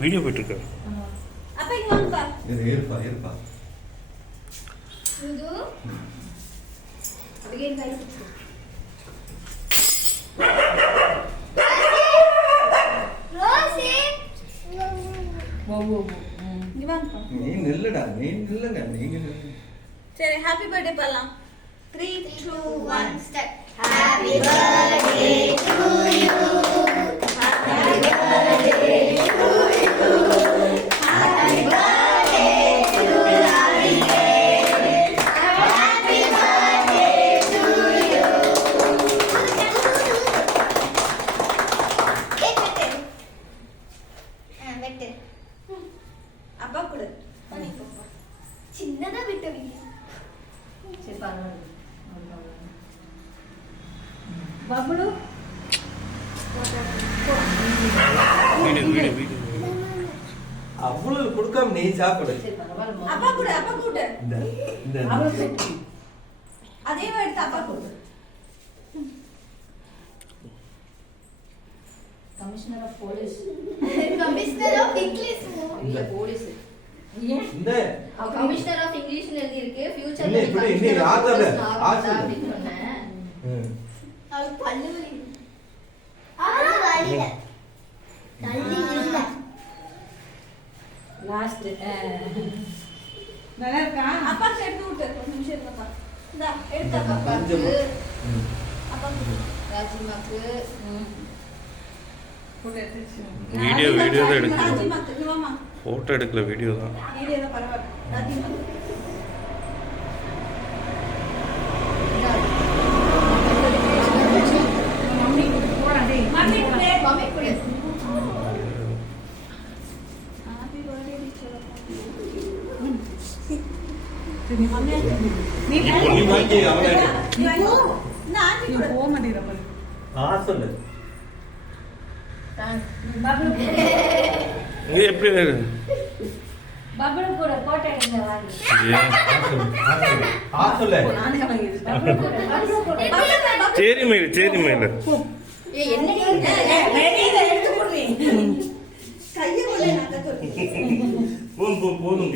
Video போயிட்டு இருக்கு. அப்ப இங்க வாங்க. இருப்பா. இது அப்படியே கை பிடிச்சு. ரோசி. இங்க வாங்க. நீ நில்லுங்க நீங்க. சரி ஹாப்பி பர்த்டே பண்ணலாம். 3 2 1 start. Happy birthday to you. Happy birthday to you. Happy birthday to லாரியே. Happy birthday to you. வெட்டு. அப்பா கூட பண்ணிக்கோ. சின்னதா விட்டுவீங்க. சரி பரவாயில்ல. பப்ளு வீடியோ அவ்வளவு கொடுக்காம நீ சாப்பிடு. அப்பா கூட இந்த அதே எடுத்து அப்பா கூட. Commissioner of police. Commissioner of English. இல்ல போலீஸ். இந்த கமிஷனர் ஆஃப் இங்கிலீஷ்னு எழுதி இருக்கு. ஃபியூச்சர்ல இல்ல இப்படி ஆத்தல அப்படின்னு சொன்னேன். அது பல்லு வலி. வலில. தள்ளி இல்ல. லாஸ்ட் நல்லா இருக்கா? அப்பா எடுத்து விட்டு ஒரு நிமிஷம் இருப்பா. இந்தா எடுத்து அப்பா. அப்பா ராஜிமாக்கு வீடியோ தான் எடுக்கல. ராஜிமாக்கு நீ வாமா. போட்டோ எடுக்கல, வீடியோ தான். வீடியோ தான் பரவாயில்லை. ராஜிமாக்கு மம்மி கூட. Happy birthday teacher. நீ வாங்கி அவளே நான் போக மாட்டேறேன். சொல்லு. பப்ளு இது எப்படி பப்ளு கூட போட்டோ எடுங்க வாங்க. சொல்லு. சரி மயில ஏய் என்ன வெளியில எடுத்து போடுறீ. கையை கொள்ள நான் கத்துறேன். போதும்